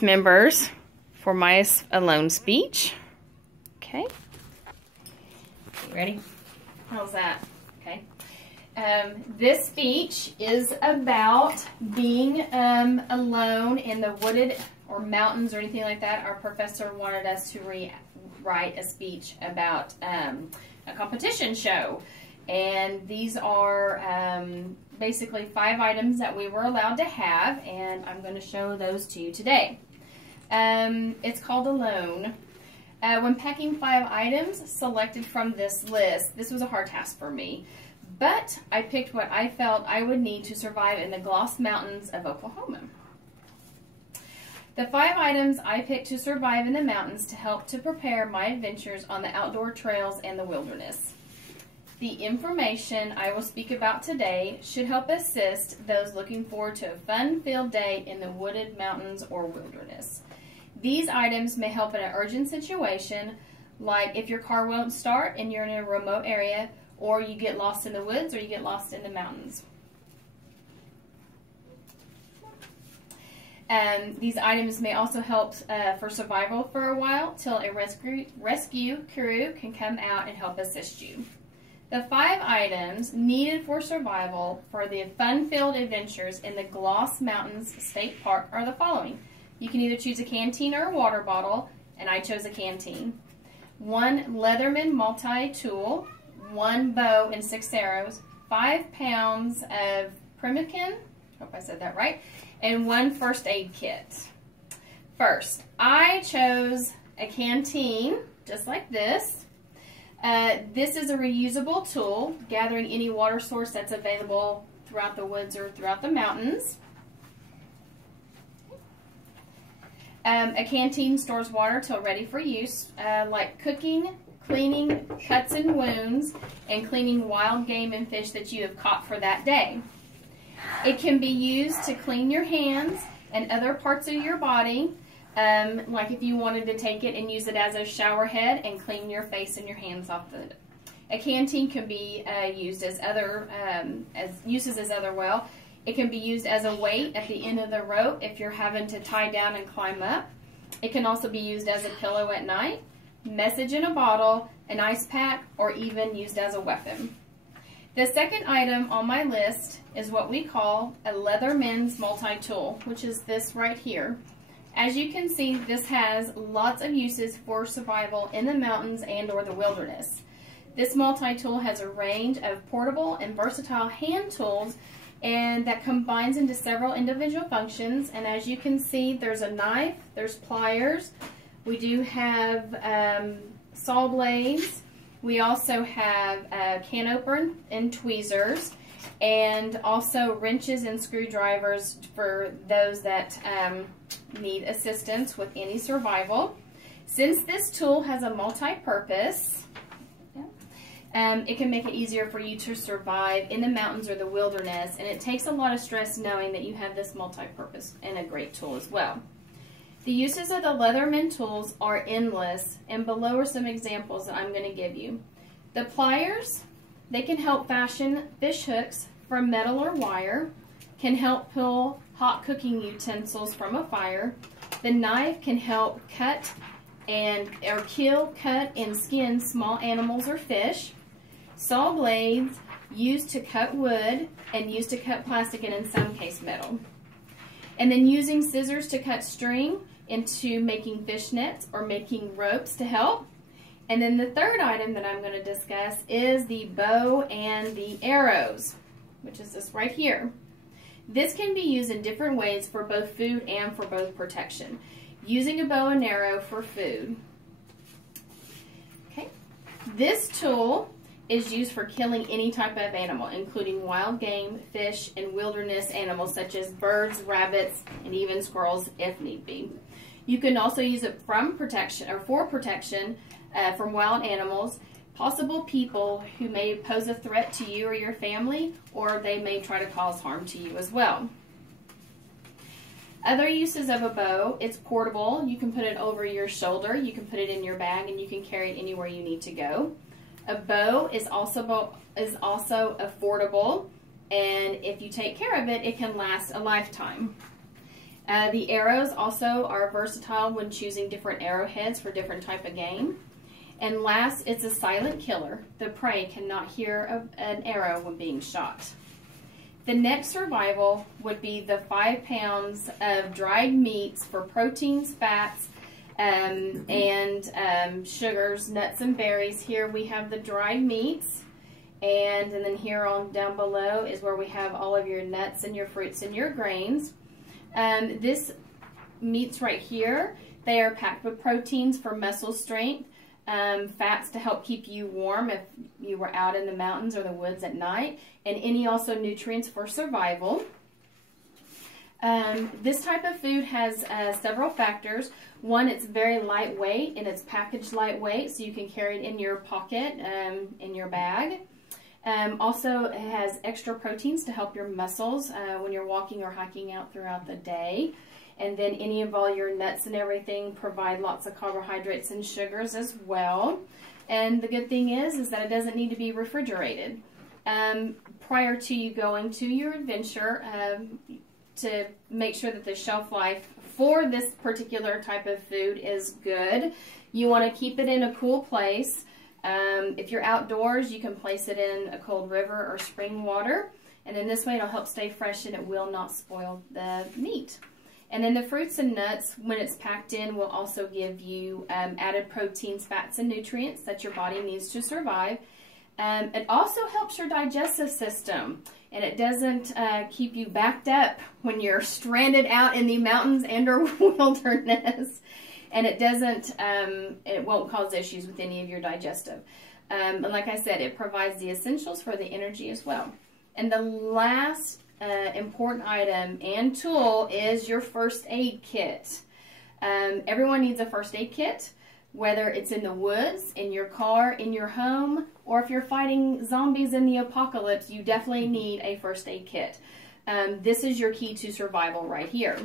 Members for my alone speech. Okay. You ready? How's that? Okay. This speech is about being alone in the wooded or mountains or anything like that. Our professor wanted us to write a speech about a competition show. And these are basically 5 items that we were allowed to have, and I'm going to show those to you today. It's called Alone. When packing 5 items selected from this list, this was a hard task for me, but I picked what I felt I would need to survive in the Gloss Mountains of Oklahoma. The 5 items I picked to survive in the mountains to help to prepare my adventures on the outdoor trails and the wilderness. The information I will speak about today should help assist those looking forward to a fun-filled day in the wooded mountains or wilderness. These items may help in an urgent situation, like if your car won't start and you're in a remote area, or you get lost in the woods, or you get lost in the mountains. These items may also help for survival for a while till a rescue crew can come out and help assist you. The 5 items needed for survival for the fun-filled adventures in the Gloss Mountains State Park are the following. You can either choose a canteen or a water bottle, and I chose a canteen. 1 Leatherman multi-tool, 1 bow and 6 arrows, 5 pounds of Primicin, hope I said that right, and 1 first aid kit. First, I chose a canteen, just like this. This is a reusable tool, gathering any water source that's available throughout the woods or throughout the mountains. A canteen stores water till ready for use, like cooking, cleaning cuts and wounds, and cleaning wild game and fish that you have caught for that day. It can be used to clean your hands and other parts of your body, like if you wanted to take it and use it as a shower head and clean your face and your hands off the. A canteen can be used as other uses as other well. It can be used as a weight at the end of the rope if you're having to tie down and climb up. It can also be used as a pillow at night, message in a bottle, an ice pack, or even used as a weapon. The second item on my list is what we call a Leatherman's multi-tool, which is this right here. As you can see, this has lots of uses for survival in the mountains and or the wilderness. This multi-tool has a range of portable and versatile hand tools, and that combines into several individual functions. And as you can see, there's a knife, there's pliers, we do have saw blades, we also have a can opener and tweezers, and also wrenches and screwdrivers for those that need assistance with any survival. Since this tool has a multi-purpose, it can make it easier for you to survive in the mountains or the wilderness, and it takes a lot of stress knowing that you have this multi-purpose and a great tool as well. The uses of the Leatherman tools are endless, and below are some examples that I'm going to give you. The pliers, they can help fashion fish hooks from metal or wire, can help pull hot cooking utensils from a fire. The knife can help cut or kill, cut, and skin small animals or fish. Saw blades used to cut wood and used to cut plastic and in some case metal. And then using scissors to cut string into making fish nets or making ropes to help. And then the third item that I'm going to discuss is the bow and the arrows, which is this right here. This can be used in different ways for both food and for both protection. Using a bow and arrow for food. Okay. This tool is used for killing any type of animal, including wild game, fish, and wilderness animals such as birds, rabbits, and even squirrels if need be. You can also use it from protection or for protection from wild animals, possible people who may pose a threat to you or your family, or they may try to cause harm to you as well. Other uses of a bow, it's portable. You can put it over your shoulder, you can put it in your bag, and you can carry it anywhere you need to go. A bow is also affordable, and if you take care of it, it can last a lifetime. The arrows also are versatile when choosing different arrowheads for different type of game. And last, it's a silent killer. The prey cannot hear an arrow when being shot. The next survival would be the 5 pounds of dried meats for proteins, fats, and sugars, nuts, and berries. Here we have the dried meats. And then here on down below is where we have all of your nuts and your fruits and your grains. This meats right here, they are packed with proteins for muscle strength, fats to help keep you warm if you were out in the mountains or the woods at night, and any also nutrients for survival. This type of food has several factors. One, it's very lightweight and it's packaged lightweight, so you can carry it in your pocket, in your bag. Also, it has extra proteins to help your muscles when you're walking or hiking out throughout the day. And then any of all your nuts and everything provide lots of carbohydrates and sugars as well. And the good thing is that it doesn't need to be refrigerated. Prior to you going to your adventure, to make sure that the shelf life for this particular type of food is good, you want to keep it in a cool place. If you're outdoors, you can place it in a cold river or spring water, and then this way it'll help stay fresh and it will not spoil the meat. And then the fruits and nuts, when it's packed in, will also give you added proteins, fats, and nutrients that your body needs to survive. It also helps your digestive system, and it doesn't keep you backed up when you're stranded out in the mountains and or wilderness. And it doesn't, it won't cause issues with any of your digestive. And like I said, it provides the essentials for the energy as well. And the last important item and tool is your first aid kit. Everyone needs a first aid kit, whether it's in the woods, in your car, in your home, or if you're fighting zombies in the apocalypse, you definitely need a first aid kit. This is your key to survival right here.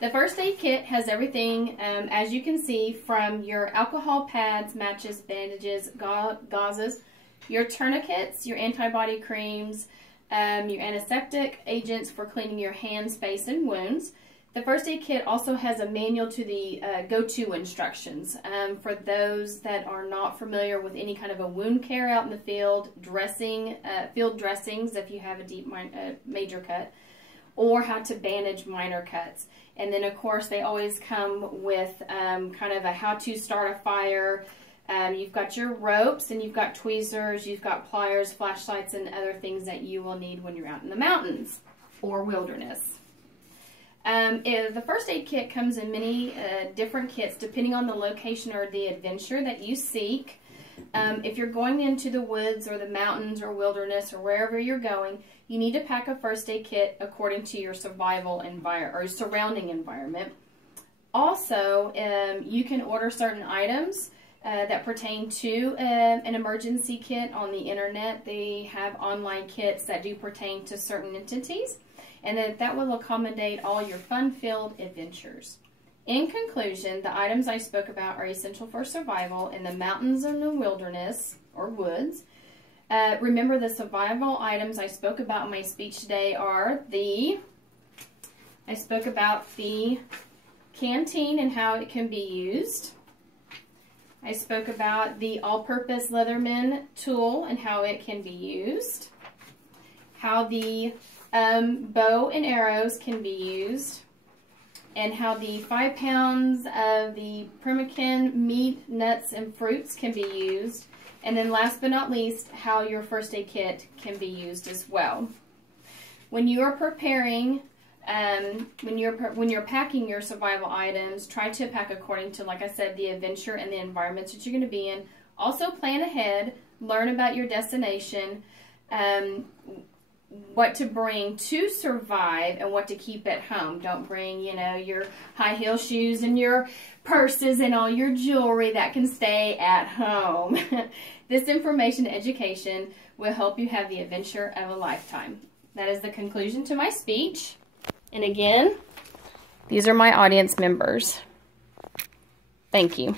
The first aid kit has everything, as you can see, from your alcohol pads, matches, bandages, gauzes, your tourniquets, your antibody creams, your antiseptic agents for cleaning your hands, face, and wounds. The first aid kit also has a manual to the go-to instructions for those that are not familiar with any kind of a wound care out in the field, field dressings if you have a deep major cut, or how to bandage minor cuts. And then, of course, they always come with kind of a how to start a fire. You've got your ropes, and you've got tweezers, you've got pliers, flashlights, and other things that you will need when you're out in the mountains or wilderness. The first aid kit comes in many different kits depending on the location or the adventure that you seek. If you're going into the woods or the mountains or wilderness or wherever you're going, you need to pack a first aid kit according to your survival environment or surrounding environment. Also, you can order certain items that pertain to an emergency kit on the internet. They have online kits that do pertain to certain entities, and that will accommodate all your fun-filled adventures. In conclusion, the items I spoke about are essential for survival in the mountains and the wilderness or woods. Remember, the survival items I spoke about in my speech today are I spoke about the canteen and how it can be used. I spoke about the all-purpose Leatherman tool and how it can be used. How the bow and arrows can be used. And how the 5 pounds of the pemmican meat, nuts, and fruits can be used. And then last but not least, how your first aid kit can be used as well. When you are preparing, when you're packing your survival items, try to pack according to, like I said, the adventure and the environments that you're going to be in. Also plan ahead, learn about your destination, what to bring to survive and what to keep at home. Don't bring, your high heel shoes and your purses and all your jewelry. That can stay at home. This information education will help you have the adventure of a lifetime. That is the conclusion to my speech. And again, these are my audience members. Thank you.